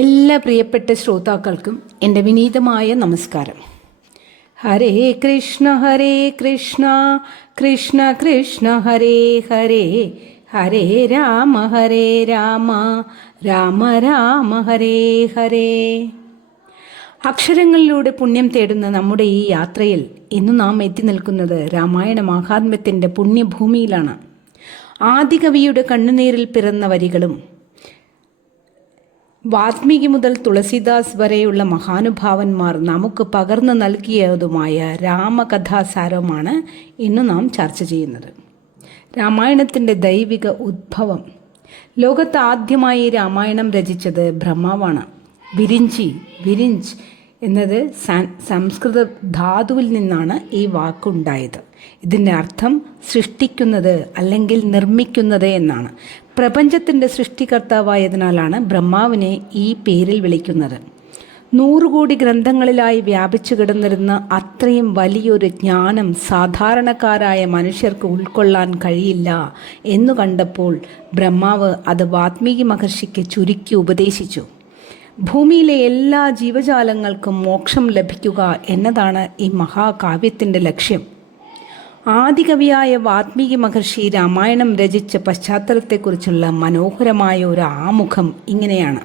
എല്ലാ പ്രിയപ്പെട്ട ശ്രോതാക്കൾക്കും എൻ്റെ വിനീതമായ നമസ്കാരം. ഹരേ കൃഷ്ണ കൃഷ്ണ കൃഷ്ണ ഹരേ ഹരേ, ഹരേ രാമ രാമ രാമ ഹരേ ഹരേ. അക്ഷരങ്ങളിലൂടെ പുണ്യം തേടുന്ന നമ്മുടെ ഈ യാത്രയിൽ ഇന്ന് നാം എത്തി നിൽക്കുന്നത് രാമായണ മഹാത്മ്യത്തിൻ്റെ പുണ്യഭൂമിയിലാണ്. ആദികവിയുടെ കണ്ണുനീരിൽ പിറന്ന വരികളും വാൽമീകി മുതൽ തുളസീദാസ് വരെയുള്ള മഹാനുഭാവന്മാർ നമുക്ക് പകർന്നു നൽകിയതുമായ രാമകഥാസാരമാണ് ഇന്ന് നാം ചർച്ച ചെയ്യുന്നത്. രാമായണത്തിൻ്റെ ദൈവിക ഉദ്ഭവം. ലോകത്ത് ആദ്യമായി രാമായണം രചിച്ചത് ബ്രഹ്മാവാണ്. വിരിഞ്ച് എന്നത് സംസ്കൃത ധാതുവിൽ നിന്നാണ് ഈ വാക്കുണ്ടായത്. ഇതിൻ്റെ അർത്ഥം സൃഷ്ടിക്കുന്നത് അല്ലെങ്കിൽ നിർമ്മിക്കുന്നത് എന്നാണ്. പ്രപഞ്ചത്തിൻ്റെ സൃഷ്ടികർത്താവായതിനാലാണ് ബ്രഹ്മാവിനെ ഈ പേരിൽ വിളിക്കുന്നത്. 100 കോടി ഗ്രന്ഥങ്ങളിലായി വ്യാപിച്ചു കിടന്നിരുന്ന അത്രയും വലിയൊരു ജ്ഞാനം സാധാരണക്കാരായ മനുഷ്യർക്ക് ഉൾക്കൊള്ളാൻ കഴിയില്ല എന്നു കണ്ടപ്പോൾ ബ്രഹ്മാവ് അത് വാൽമീകി മഹർഷിക്ക് ചുരുക്കി ഉപദേശിച്ചു. ഭൂമിയിലെ എല്ലാ ജീവജാലങ്ങൾക്കും മോക്ഷം ലഭിക്കുക എന്നതാണ് ഈ മഹാകാവ്യത്തിൻ്റെ ലക്ഷ്യം. ആദികവിയായ വാൽമീകി മഹർഷി രാമായണം രചിച്ച പശ്ചാത്തലത്തെക്കുറിച്ചുള്ള മനോഹരമായ ഒരു ആമുഖം ഇങ്ങനെയാണ്.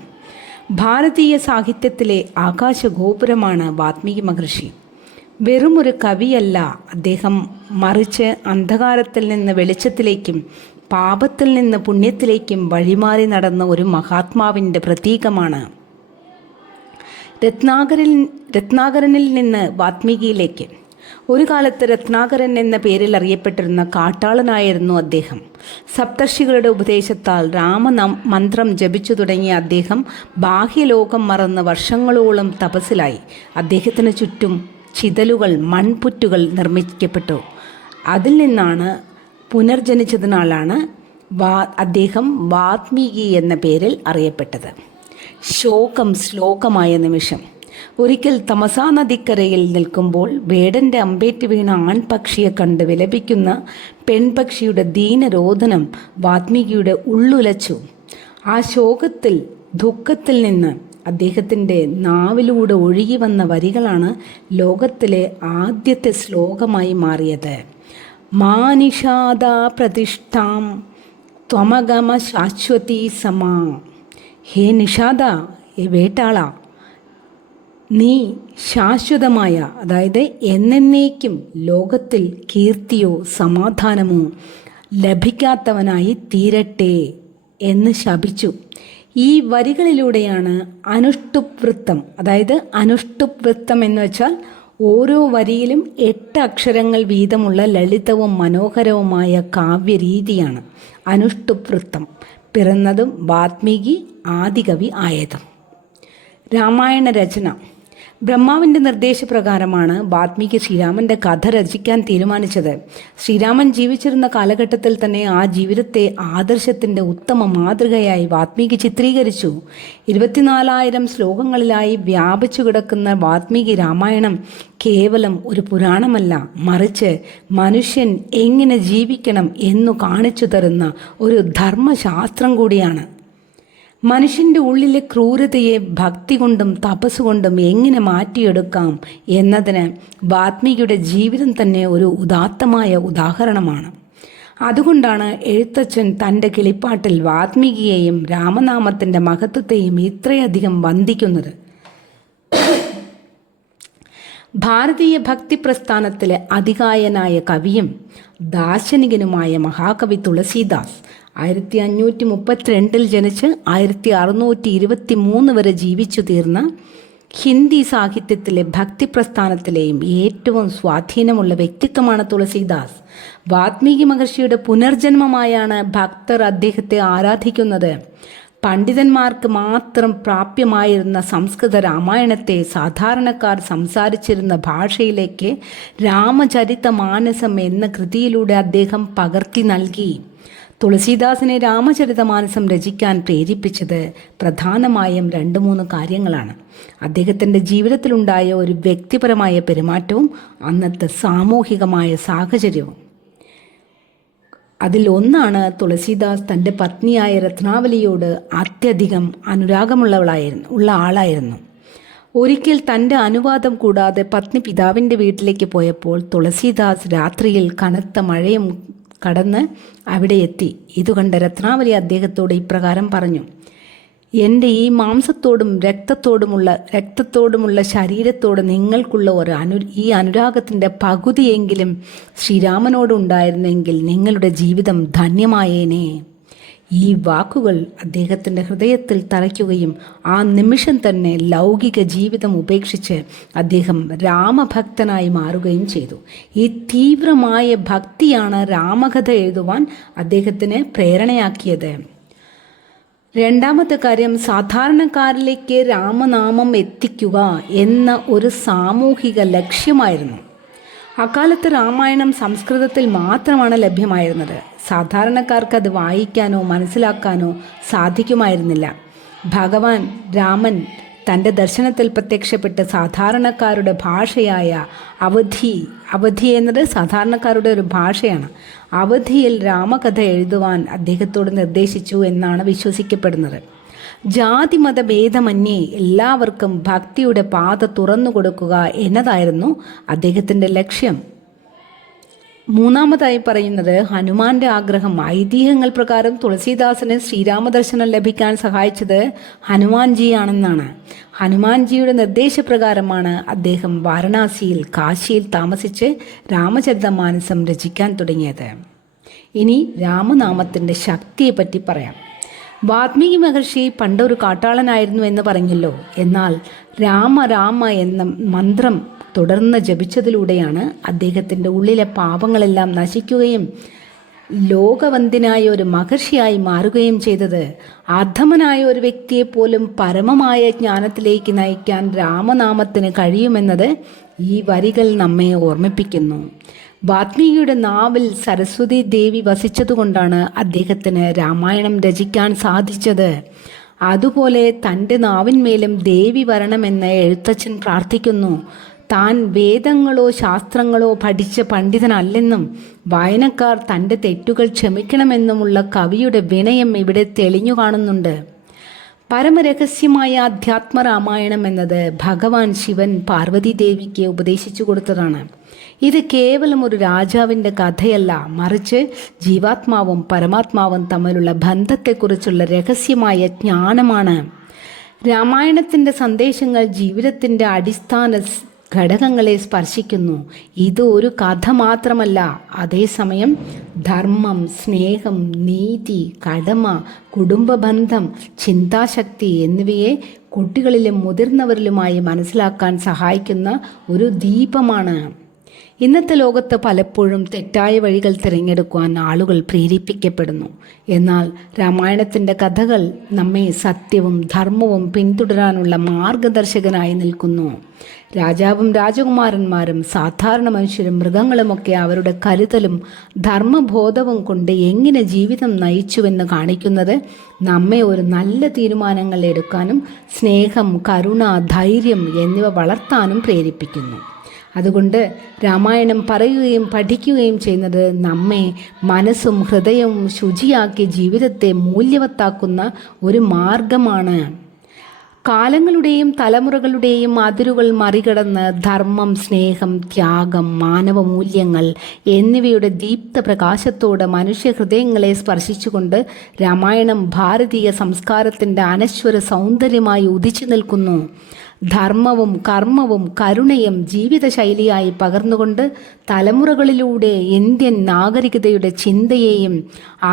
ഭാരതീയ സാഹിത്യത്തിലെ ആകാശഗോപുരമാണ് വാൽമീകി മഹർഷി. വെറുമൊരു കവിയല്ല അദ്ദേഹം, മറിച്ച് അന്ധകാരത്തിൽ നിന്ന് വെളിച്ചത്തിലേക്കും പാപത്തിൽ നിന്ന് പുണ്യത്തിലേക്കും വഴിമാറി നടന്ന ഒരു മഹാത്മാവിൻ്റെ പ്രതീകമാണ്. രത്നാകരനിൽ നിന്ന് വാൽമീകിയിലേക്ക്. ഒരു കാലത്ത് രത്നാകരൻ എന്ന പേരിൽ അറിയപ്പെട്ടിരുന്ന കാട്ടാളനായിരുന്നു അദ്ദേഹം. സപ്തർഷികളുടെ ഉപദേശത്താൽ രാമമന്ത്രം ജപിച്ചു തുടങ്ങിയ അദ്ദേഹം ബാഹ്യലോകം മറന്ന് വർഷങ്ങളോളം തപസ്സിലായി. അദ്ദേഹത്തിന് ചുറ്റും ചിതലുകൾ, മൺപുറ്റുകൾ നിർമ്മിക്കപ്പെട്ടു. അതിൽ നിന്നാണ് പുനർജനിച്ചതിനാലാണ് അദ്ദേഹം വാൽമീകി എന്ന പേരിൽ അറിയപ്പെട്ടത്. ശ്ലോകമായ നിമിഷം. ഒരിക്കൽ തമസാ നദിക്കരയിൽ നിൽക്കുമ്പോൾ വേടൻ്റെ അമ്പേറ്റ് വീണ ആൺപക്ഷിയെ കണ്ട് വിലപിക്കുന്ന പെൺപക്ഷിയുടെ ദീനരോധനം വാൽമീകിയുടെ ഉള്ളുലച്ചു. ആ ശോകത്തിൽ, ദുഃഖത്തിൽ നിന്ന് അദ്ദേഹത്തിൻ്റെ നാവിലൂടെ ഒഴുകി വന്ന വരികളാണ് ലോകത്തിലെ ആദ്യത്തെ ശ്ലോകമായി മാറിയത്. മാനിഷാദ പ്രതിഷ്ഠാം ത്വമഗമ ശാശ്വതി സമാ. ഹേ നിഷാദ, ഹേ വേട്ടാള, നീ ശാശ്വതമായ, അതായത് എന്നേക്കും ലോകത്തിൽ കീർത്തിയോ സമാധാനമോ ലഭിക്കാത്തവനായി തീരട്ടെ എന്ന് ശപിച്ചു. ഈ വരികളിലൂടെയാണ് അനുഷ്ടുപ്വൃത്തം, അതായത് അനുഷ്ടുപ്വൃത്തം എന്ന് വെച്ചാൽ ഓരോ വരിയിലും 8 അക്ഷരങ്ങൾ വീതമുള്ള ലളിതവും മനോഹരവുമായ കാവ്യരീതിയാണ് അനുഷ്ടുപ്വൃത്തം. പിറന്നതും വാൽമീകി ആദികവി ആയതും. രാമായണ രചന. ബ്രഹ്മാവിൻ്റെ നിർദ്ദേശപ്രകാരമാണ് വാൽമീകി ശ്രീരാമൻ്റെ കഥ രചിക്കാൻ തീരുമാനിച്ചത്. ശ്രീരാമൻ ജീവിച്ചിരുന്ന കാലഘട്ടത്തിൽ തന്നെ ആ ജീവിതത്തെ ആദർശത്തിൻ്റെ ഉത്തമ മാതൃകയായി വാൽമീകി ചിത്രീകരിച്ചു. 24,000 ശ്ലോകങ്ങളിലായി വ്യാപിച്ചു കിടക്കുന്ന വാൽമീകി രാമായണം കേവലം ഒരു പുരാണമല്ല, മറിച്ച് മനുഷ്യൻ എങ്ങനെ ജീവിക്കണം എന്നു കാണിച്ചു തരുന്ന ഒരു ധർമ്മശാസ്ത്രം കൂടിയാണ്. മനുഷ്യൻ്റെ ഉള്ളിലെ ക്രൂരതയെ ഭക്തി കൊണ്ടും തപസ്സുകൊണ്ടും എങ്ങനെ മാറ്റിയെടുക്കാം എന്നതിന് വാൽമീകിയുടെ ജീവിതം തന്നെ ഒരു ഉദാത്തമായ ഉദാഹരണമാണ്. അതുകൊണ്ടാണ് എഴുത്തച്ഛൻ തൻ്റെ കിളിപ്പാട്ടിൽ വാൽമീകിയെയും രാമനാമത്തിൻ്റെ മഹത്വത്തെയും ഇത്രയധികം വന്ദിക്കുന്നത്. ഭാരതീയ ഭക്തി പ്രസ്ഥാനത്തിലെ അതികായനായ കവിയും ദാർശനികനുമായ മഹാകവി തുളസീദാസ് 1532 ജനിച്ച് 1623 വരെ ജീവിച്ചു തീർന്ന ഹിന്ദി സാഹിത്യത്തിലെ ഭക്തി പ്രസ്ഥാനത്തിലെയും ഏറ്റവും സ്വാധീനമുള്ള വ്യക്തിത്വമാണ് തുളസീദാസ്. വാൽമീകി മഹർഷിയുടെ പുനർജന്മമായാണ് ഭക്തർ അദ്ദേഹത്തെ ആരാധിക്കുന്നത്. പണ്ഡിതന്മാർക്ക് മാത്രം പ്രാപ്യമായിരുന്ന സംസ്കൃത രാമായണത്തെ സാധാരണക്കാർ സംസാരിച്ചിരുന്ന ഭാഷയിലേക്ക് രാമചരിതമാനസം എന്ന കൃതിയിലൂടെ അദ്ദേഹം പകർത്തി നൽകി. തുളസീദാസിനെ രാമചരിതമാനസം രചിക്കാൻ പ്രേരിപ്പിച്ചത് പ്രധാനമായും 2-3 കാര്യങ്ങളാണ്. അദ്ദേഹത്തിൻ്റെ ജീവിതത്തിലുണ്ടായ ഒരു വ്യക്തിപരമായ പെരുമാറ്റവും അന്നത്തെ സാമൂഹികമായ സാഹചര്യവും. അതിൽ ഒന്നാണ് തുളസീദാസ് തൻ്റെ പത്നിയായ രത്നാവലിയോട് അത്യധികം ഉള്ള ആളായിരുന്നു. ഒരിക്കൽ തൻ്റെ അനുവാദം കൂടാതെ പത്നി പിതാവിൻ്റെ വീട്ടിലേക്ക് പോയപ്പോൾ തുളസീദാസ് രാത്രിയിൽ കനത്ത മഴയും കടന്ന് അവിടെ എത്തി. ഇതുകണ്ട് രത്നാവലി അദ്ദേഹത്തോട് ഇപ്രകാരം പറഞ്ഞു: എൻ്റെ ഈ മാംസത്തോടും രക്തത്തോടുമുള്ള ശരീരത്തോട് നിങ്ങൾക്കുള്ള ഈ അനുരാഗത്തിൻ്റെ പകുതിയെങ്കിലും ശ്രീരാമനോടുണ്ടായിരുന്നെങ്കിൽ നിങ്ങളുടെ ജീവിതം ധന്യമായേനെ. ഈ വാക്കുകൾ അദ്ദേഹത്തിൻ്റെ ഹൃദയത്തിൽ തറയ്ക്കുകയും ആ നിമിഷം തന്നെ ലൗകിക ജീവിതം ഉപേക്ഷിച്ച് അദ്ദേഹം രാമഭക്തനായി മാറുകയും ചെയ്തു. ഈ തീവ്രമായ ഭക്തിയാണ് രാമകഥ എഴുതുവാൻ അദ്ദേഹത്തിന് പ്രേരണയാക്കിയത്. രണ്ടാമത്തെ കാര്യം, സാധാരണക്കാരിലേക്ക് രാമനാമം എത്തിക്കുക എന്ന ഒരു സാമൂഹിക ലക്ഷ്യമായിരുന്നു. അക്കാലത്ത് രാമായണം സംസ്കൃതത്തിൽ മാത്രമാണ് ലഭ്യമായിരുന്നത്. സാധാരണക്കാർക്ക് അത് വായിക്കാനോ മനസ്സിലാക്കാനോ സാധിക്കുമായിരുന്നില്ല. ഭഗവാൻ രാമൻ തൻ്റെ ദർശനത്തിൽ പ്രത്യക്ഷപ്പെട്ട് സാധാരണക്കാരുടെ ഭാഷയായ അവധി എന്നത് സാധാരണക്കാരുടെ ഒരു ഭാഷയാണ്. അവധിയിൽ രാമകഥ എഴുതുവാൻ അദ്ദേഹത്തോട് നിർദ്ദേശിച്ചു എന്നാണ് വിശ്വസിക്കപ്പെടുന്നത്. ജാതിമത ഭേദമന്യേ എല്ലാവർക്കും ഭക്തിയുടെ പാത തുറന്നു കൊടുക്കുക എന്നതായിരുന്നു അദ്ദേഹത്തിൻ്റെ ലക്ഷ്യം. മൂന്നാമതായി പറയുന്നത്, ഹനുമാന്റെ ആഗ്രഹം. ഐതിഹ്യങ്ങൾ പ്രകാരം തുളസീദാസിന് ശ്രീരാമദർശനം ലഭിക്കാൻ സഹായിച്ചത് ഹനുമാൻജിയാണെന്നാണ്. ഹനുമാൻജിയുടെ നിർദ്ദേശപ്രകാരമാണ് അദ്ദേഹം വാരണാസിയിൽ കാശിയിൽ താമസിച്ച് രാമചരിതമാനസം രചിക്കാൻ തുടങ്ങിയത്. ഇനി രാമനാമത്തിൻ്റെ ശക്തിയെപ്പറ്റി പറയാം. വാൽമീകി മഹർഷി പണ്ടൊരു കാട്ടാളനായിരുന്നു എന്ന് പറഞ്ഞല്ലോ. എന്നാൽ രാമ രാമ എന്ന മന്ത്രം തുടർന്ന് ജപിച്ചതിലൂടെയാണ് അദ്ദേഹത്തിൻ്റെ ഉള്ളിലെ പാപങ്ങളെല്ലാം നശിക്കുകയും ലോകവന്ദിനായ ഒരു മഹർഷിയായി മാറുകയും ചെയ്തത്. അധമനായ ഒരു വ്യക്തിയെപ്പോലും പരമമായ ജ്ഞാനത്തിലേക്ക് നയിക്കാൻ രാമനാമത്തിന് കഴിയുമെന്നത് ഈ വരികൾ നമ്മെ ഓർമ്മിപ്പിക്കുന്നു. വാൽമീകിയുടെ നാവിൽ സരസ്വതി ദേവി വസിച്ചതുകൊണ്ടാണ് അദ്ദേഹത്തിന് രാമായണം രചിക്കാൻ സാധിച്ചത്. അതുപോലെ തൻ്റെ നാവിന്മേലും ദേവി വരണമെന്ന് എഴുത്തച്ഛൻ പ്രാർത്ഥിക്കുന്നു. താൻ വേദങ്ങളോ ശാസ്ത്രങ്ങളോ പഠിച്ച പണ്ഡിതനല്ലെന്നും വായനക്കാർ തൻ്റെ തെറ്റുകൾ ക്ഷമിക്കണമെന്നുമുള്ള കവിയുടെ വിനയം ഇവിടെ തെളിഞ്ഞു കാണുന്നുണ്ട്. പരമരഹസ്യമായ അധ്യാത്മ രാമായണം എന്നത് ഭഗവാൻ ശിവൻ പാർവതി ദേവിക്ക് ഉപദേശിച്ചു കൊടുത്തതാണ്. ഇത് കേവലം ഒരു രാജാവിൻ്റെ കഥയല്ല, മറിച്ച് ജീവാത്മാവും പരമാത്മാവും തമ്മിലുള്ള ബന്ധത്തെക്കുറിച്ചുള്ള രഹസ്യമായ ജ്ഞാനമാണ്. രാമായണത്തിൻ്റെ സന്ദേശങ്ങൾ ജീവിതത്തിൻ്റെ അടിസ്ഥാന ഘടകങ്ങളെ സ്പർശിക്കുന്നു. ഇത് ഒരു കഥ മാത്രമല്ല, അതേസമയം ധർമ്മം, സ്നേഹം, നീതി, കടമ, കുടുംബബന്ധം, ചിന്താശക്തി എന്നിവയെ കുട്ടികളിലും മുതിർന്നവരിലുമായി മനസ്സിലാക്കാൻ സഹായിക്കുന്ന ഒരു ദീപമാണ്. ഇന്നത്തെ ലോകത്ത് പലപ്പോഴും തെറ്റായ വഴികൾ തിരഞ്ഞെടുക്കുവാൻ ആളുകൾ പ്രേരിപ്പിക്കപ്പെടുന്നു. എന്നാൽ രാമായണത്തിൻ്റെ കഥകൾ നമ്മെ സത്യവും ധർമ്മവും പിന്തുടരാനുള്ള മാർഗദർശകനായി നിൽക്കുന്നു. രാജാവും രാജകുമാരന്മാരും സാധാരണ മനുഷ്യരും മൃഗങ്ങളുമൊക്കെ അവരുടെ കരുതലും ധർമ്മബോധവും കൊണ്ട് എങ്ങനെ ജീവിതം നയിച്ചുവെന്ന് കാണിക്കുന്നത് നമ്മെ ഒരു നല്ല തീരുമാനങ്ങൾ എടുക്കാനും സ്നേഹം, കരുണ, ധൈര്യം എന്നിവ വളർത്താനും പ്രേരിപ്പിക്കുന്നു. അതുകൊണ്ട് രാമായണം പറയുകയും പഠിക്കുകയും ചെയ്യുന്നത് നമ്മെ മനസ്സും ഹൃദയവും ശുചിയാക്കി ജീവിതത്തെ മൂല്യവത്താക്കുന്ന ഒരു മാർഗമാണ്. കാലങ്ങളുടെയും തലമുറകളുടെയും അതിരുകൾ മറികടന്ന് ധർമ്മം, സ്നേഹം, ത്യാഗം, മാനവ മൂല്യങ്ങൾ എന്നിവയുടെ ദീപ്ത പ്രകാശത്തോടെ മനുഷ്യ ഹൃദയങ്ങളെ സ്പർശിച്ചുകൊണ്ട് രാമായണം ഭാരതീയ സംസ്കാരത്തിൻ്റെ അനശ്വര സൗന്ദര്യമായി ഉദിച്ചു നിൽക്കുന്നു. ധർമ്മവും കർമ്മവും കരുണയും ജീവിതശൈലിയായി പകർന്നുകൊണ്ട് തലമുറകളിലൂടെ ഇന്ത്യൻ നാഗരികതയുടെ ചിന്തയെയും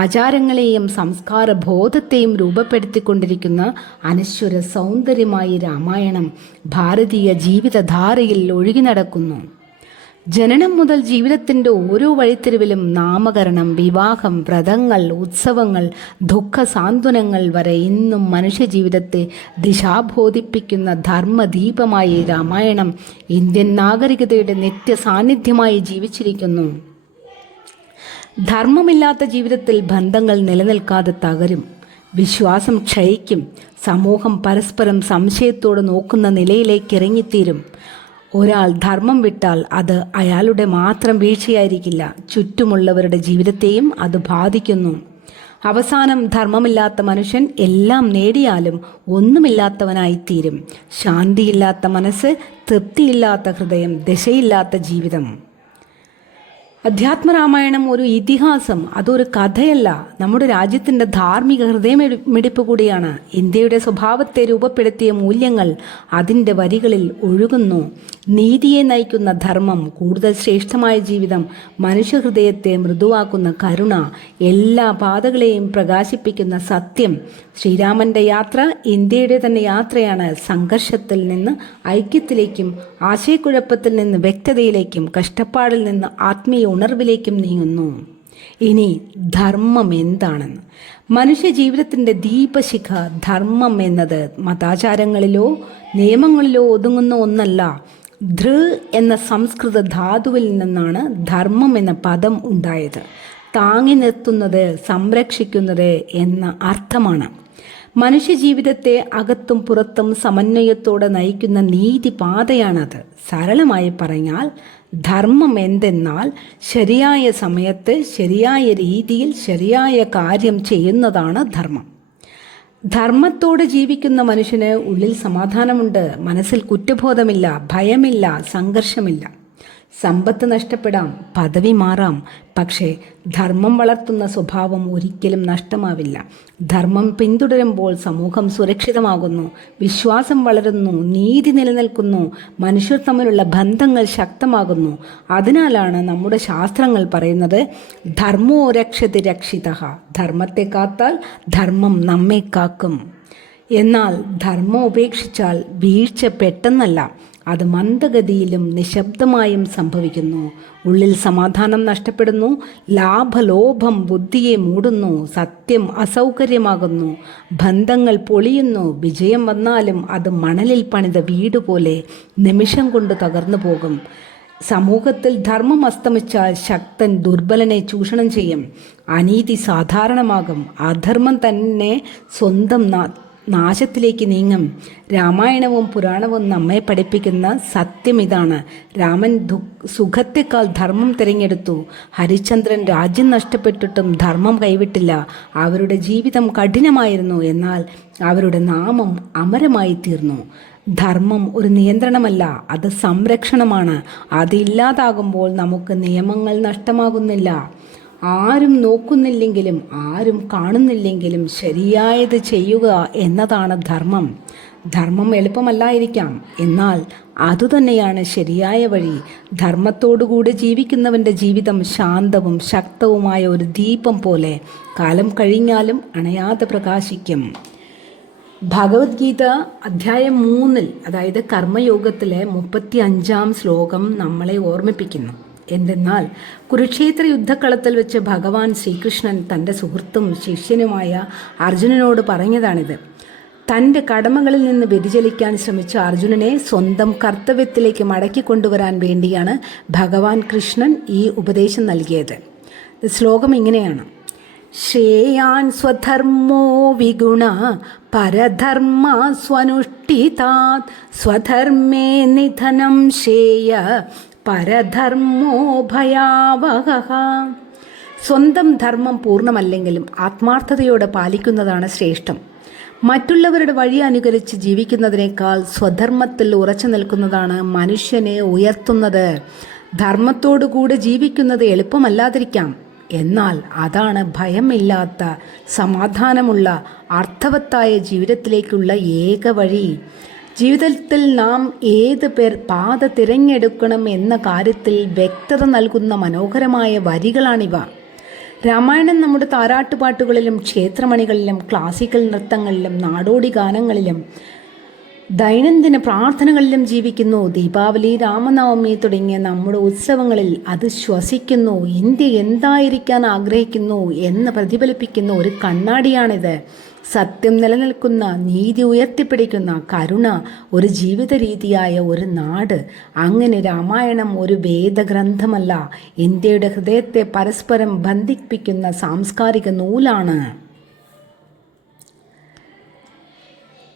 ആചാരങ്ങളെയും സംസ്കാര ബോധത്തെയും രൂപപ്പെടുത്തിക്കൊണ്ടിരിക്കുന്ന അനശ്വര സൗന്ദര്യമായി രാമായണം ഭാരതീയ ജീവിതധാരയിൽ ഒഴുകി നടക്കുന്നു. ജനനം മുതൽ ജീവിതത്തിൻ്റെ ഓരോ വഴിത്തിരിവിലും നാമകരണം, വിവാഹം, വ്രതങ്ങൾ, ഉത്സവങ്ങൾ, ദുഃഖ സാന്ത്വനങ്ങൾ വരെ ഇന്നും മനുഷ്യജീവിതത്തെ ദിശാബോധിപ്പിക്കുന്ന ധർമ്മദീപമായി രാമായണം ഇന്ത്യൻ നാഗരികതയുടെ നിത്യസാന്നിധ്യമായി ജീവിച്ചിരിക്കുന്നു. ധർമ്മമില്ലാത്ത ജീവിതത്തിൽ ബന്ധങ്ങൾ നിലനിൽക്കാതെ തകരും, വിശ്വാസം ക്ഷയിക്കും, സമൂഹം പരസ്പരം സംശയത്തോടെ നോക്കുന്ന നിലയിലേക്ക് ഇറങ്ങിത്തീരും. ഒരാൾ ധർമ്മം വിട്ടാൽ അത് അയാളുടെ മാത്രം വീഴ്ചയായിരിക്കില്ല, ചുറ്റുമുള്ളവരുടെ ജീവിതത്തെയും അത് ബാധിക്കുന്നു. അവസാനം ധർമ്മമില്ലാത്ത മനുഷ്യൻ എല്ലാം നേടിയാലും ഒന്നുമില്ലാത്തവനായിത്തീരും. ശാന്തിയില്ലാത്ത മനസ്സ്, തൃപ്തിയില്ലാത്ത ഹൃദയം, ദശയില്ലാത്ത ജീവിതം. അധ്യാത്മരാമായണം ഒരു ഇതിഹാസം, അതൊരു കഥയല്ല, നമ്മുടെ രാജ്യത്തിൻ്റെ ധാർമ്മിക ഹൃദയമിടിപ്പ് കൂടിയാണ്. ഇന്ത്യയുടെ സ്വഭാവത്തെ രൂപപ്പെടുത്തിയ മൂല്യങ്ങൾ അതിൻ്റെ വരികളിൽ ഒഴുകുന്നു. നീതിയെ നയിക്കുന്ന ധർമ്മം, കൂടുതൽ ശ്രേഷ്ഠമായ ജീവിതം, മനുഷ്യഹൃദയത്തെ മൃദുവാക്കുന്ന കരുണ, എല്ലാ പാതകളെയും പ്രകാശിപ്പിക്കുന്ന സത്യം. ശ്രീരാമൻ്റെ യാത്ര ഇന്ത്യയുടെ തന്നെ യാത്രയാണ്. സംഘർഷത്തിൽ നിന്ന് ഐക്യത്തിലേക്കും, ആശയക്കുഴപ്പത്തിൽ നിന്ന് വ്യക്തതയിലേക്കും, കഷ്ടപ്പാടിൽ നിന്ന് ആത്മീയ ഉണർവിലേക്കും നീങ്ങുന്നു. ഇനി ധർമ്മം എന്താണെന്ന്. മനുഷ്യ ജീവിതത്തിൻ്റെ ദീപശിഖ ധർമ്മം എന്നത് മതാചാരങ്ങളിലോ നിയമങ്ങളിലോ ഒതുങ്ങുന്ന ഒന്നല്ല. ധൃ എന്ന സംസ്കൃത ധാതുവിൽ നിന്നാണ് ധർമ്മം എന്ന പദം ഉണ്ടായത്. താങ്ങി നിർത്തുന്നത്, സംരക്ഷിക്കുന്നത് എന്ന അർത്ഥമാണ്. മനുഷ്യജീവിതത്തെ അകത്തും പുറത്തും സമന്വയത്തോടെ നയിക്കുന്ന നീതിപാതയാണത്. സരളമായി പറഞ്ഞാൽ ധർമ്മം എന്തെന്നാൽ ശരിയായ സമയത്ത് ശരിയായ രീതിയിൽ ശരിയായ കാര്യം ചെയ്യുന്നതാണ് ധർമ്മം. ധർമ്മത്തോടെ ജീവിക്കുന്ന മനുഷ്യന് ഉള്ളിൽ സമാധാനമുണ്ട്, മനസ്സിൽ കുറ്റബോധമില്ല, ഭയമില്ല, സംഘർഷമില്ല. സമ്പത്ത് നഷ്ടപ്പെടാം, പദവി മാറാം, പക്ഷേ ധർമ്മം വളർത്തുന്ന സ്വഭാവം ഒരിക്കലും നഷ്ടമാവില്ല. ധർമ്മം പിന്തുടരുമ്പോൾ സമൂഹം സുരക്ഷിതമാകുന്നു, വിശ്വാസം വളരുന്നു, നീതി നിലനിൽക്കുന്നു, മനുഷ്യർ തമ്മിലുള്ള ബന്ധങ്ങൾ ശക്തമാകുന്നു. അതിനാലാണ് നമ്മുടെ ശാസ്ത്രങ്ങൾ പറയുന്നത് ധർമ്മോ രക്ഷതി രക്ഷിതഃ. ധർമ്മത്തെ കാത്താൽ ധർമ്മം നമ്മെ കാക്കും. എന്നാൽ ധർമ്മം ഉപേക്ഷിച്ചാൽ വീഴ്ച പെട്ടെന്നല്ല, അത് മന്ദഗതിയിലും നിശബ്ദമായും സംഭവിക്കുന്നു. ഉള്ളിൽ സമാധാനം നഷ്ടപ്പെടുന്നു, ലാഭലോഭം ബുദ്ധിയെ മൂടുന്നു, സത്യം അസൗകര്യമാകുന്നു, ബന്ധങ്ങൾ പൊളിയുന്നു. വിജയം വന്നാലും അത് മണലിൽ പണിത വീട് പോലെ നിമിഷം കൊണ്ട് തകർന്നു പോകും. സമൂഹത്തിൽ ധർമ്മം അസ്തമിച്ചാൽ ശക്തൻ ദുർബലനെ ചൂഷണം ചെയ്യും, അനീതി സാധാരണമാകും, അധർമ്മം തന്നെ സ്വന്തം നാശത്തിലേക്ക് നീങ്ങും. രാമായണവും പുരാണവും നമ്മെ പഠിപ്പിക്കുന്ന സത്യം ഇതാണ്. രാമൻ സുഖത്തെക്കാൾ ധർമ്മം തിരഞ്ഞെടുത്തു. ഹരിശ്ചന്ദ്രൻ രാജ്യം നഷ്ടപ്പെട്ടിട്ടും ധർമ്മം കൈവിട്ടില്ല. അവരുടെ ജീവിതം കഠിനമായിരുന്നു, എന്നാൽ അവരുടെ നാമം അമരമായി തീർന്നു. ധർമ്മം ഒരു നിയന്ത്രണമല്ല, അത് സംരക്ഷണമാണ്. അതില്ലാതാകുമ്പോൾ നമുക്ക് നിയമങ്ങൾ നഷ്ടമാകുന്നില്ല. ആരും നോക്കുന്നില്ലെങ്കിലും ആരും കാണുന്നില്ലെങ്കിലും ശരിയായത് ചെയ്യുക എന്നതാണ് ധർമ്മം. ധർമ്മം എളുപ്പമല്ലായിരിക്കാം, എന്നാൽ അതുതന്നെയാണ് ശരിയായ വഴി. ധർമ്മത്തോടുകൂടി ജീവിക്കുന്നവൻ്റെ ജീവിതം ശാന്തവും ശക്തവുമായ ഒരു ദീപം പോലെ കാലം കഴിഞ്ഞാലും അണയാതെ പ്രകാശിക്കും. ഭഗവത്ഗീത അധ്യായം 3 അതായത് കർമ്മയോഗത്തിലെ 35 ശ്ലോകം നമ്മളെ ഓർമ്മിപ്പിക്കുന്നു. എന്തെന്നാൽ കുരുക്ഷേത്ര യുദ്ധക്കളത്തിൽ വെച്ച് ഭഗവാൻ ശ്രീകൃഷ്ണൻ തൻ്റെ സുഹൃത്തും ശിഷ്യനുമായ അർജുനനോട് പറഞ്ഞതാണിത്. തൻ്റെ കടമകളിൽ നിന്ന് വ്യതിചലിക്കാൻ ശ്രമിച്ച അർജുനനെ സ്വന്തം കർത്തവ്യത്തിലേക്ക് മടക്കിക്കൊണ്ടുവരാൻ വേണ്ടിയാണ് ഭഗവാൻ കൃഷ്ണൻ ഈ ഉപദേശം നൽകിയത്. ശ്ലോകം ഇങ്ങനെയാണ്: ശ്രേയാൻ സ്വധർമ്മോ വിഗുണ പരധർമ്മ സ്വനുഷ്ഠിതാത് സ്വധർമ്മേ നിധനം ശ്രേയ പരധർമ്മോ ഭയാവഹഃ. സ്വന്തം ധർമ്മം പൂർണ്ണമല്ലെങ്കിലും ആത്മാർത്ഥതയോടെ പാലിക്കുന്നതാണ് ശ്രേഷ്ഠം. മറ്റുള്ളവരുടെ വഴി അനുകരിച്ച് ജീവിക്കുന്നതിനേക്കാൾ സ്വധർമ്മത്തിൽ ഉറച്ചു നിൽക്കുന്നതാണ് മനുഷ്യനെ ഉയർത്തുന്നത്. ധർമ്മത്തോടുകൂടെ ജീവിക്കുന്നത് എളുപ്പമല്ലാതിരിക്കാം, എന്നാൽ അതാണ് ഭയമില്ലാത്ത, സമാധാനമുള്ള, അർത്ഥവത്തായ ജീവിതത്തിലേക്കുള്ള ഏക വഴി. ജീവിതത്തിൽ നാം ഏത് പാത തിരഞ്ഞെടുക്കണം എന്ന കാര്യത്തിൽ വ്യക്തത നൽകുന്ന മനോഹരമായ വരികളാണിവ. രാമായണം നമ്മുടെ താരാട്ടുപാട്ടുകളിലും ക്ഷേത്രമണികളിലും ക്ലാസിക്കൽ നൃത്തങ്ങളിലും നാടോടി ഗാനങ്ങളിലും ദൈനംദിന പ്രാർത്ഥനകളിലും ജീവിക്കുന്നു. ദീപാവലി, രാമനവമി തുടങ്ങിയ നമ്മുടെ ഉത്സവങ്ങളിൽ അത് ശ്വസിക്കുന്നു. ഇന്ത്യ എന്തായിരിക്കാൻ ആഗ്രഹിക്കുന്നു എന്ന് പ്രതിഫലിപ്പിക്കുന്ന ഒരു കണ്ണാടിയാണിത്. സത്യം നിലനിൽക്കുന്ന, നീതി ഉയർത്തിപ്പിടിക്കുന്ന, കരുണ ഒരു ജീവിത രീതിയായ ഒരു നാട്. അങ്ങനെ രാമായണം ഒരു വേദഗ്രന്ഥമല്ല, ഇന്ത്യയുടെ ഹൃദയത്തെ പരസ്പരം ബന്ധിപ്പിക്കുന്ന സാംസ്കാരിക നൂലാണ്.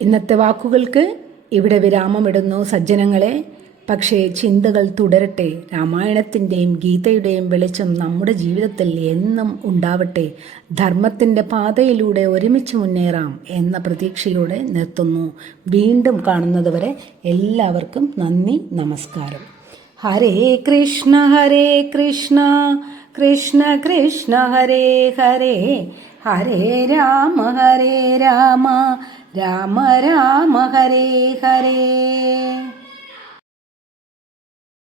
ഇന്നത്തെ വാക്കുകൾക്ക് ഇവിടെ വിരാമമിടുന്നു സജ്ജനങ്ങളെ. പക്ഷേ ചിന്തകൾ തുടരട്ടെ. രാമായണത്തിൻ്റെയും ഗീതയുടെയും വെളിച്ചം നമ്മുടെ ജീവിതത്തിൽ എന്നും ഉണ്ടാവട്ടെ. ധർമ്മത്തിൻ്റെ പാതയിലൂടെ ഒരുമിച്ച് മുന്നേറാം എന്ന പ്രതീക്ഷയോടെ നിർത്തുന്നു. വീണ്ടും കാണുന്നതുവരെ എല്ലാവർക്കും നന്ദി, നമസ്കാരം. ഹരേ കൃഷ്ണ കൃഷ്ണ കൃഷ്ണ ഹരേ ഹരേ, ഹരേ രാമ രാമ രാമ ഹരേ ഹരേ.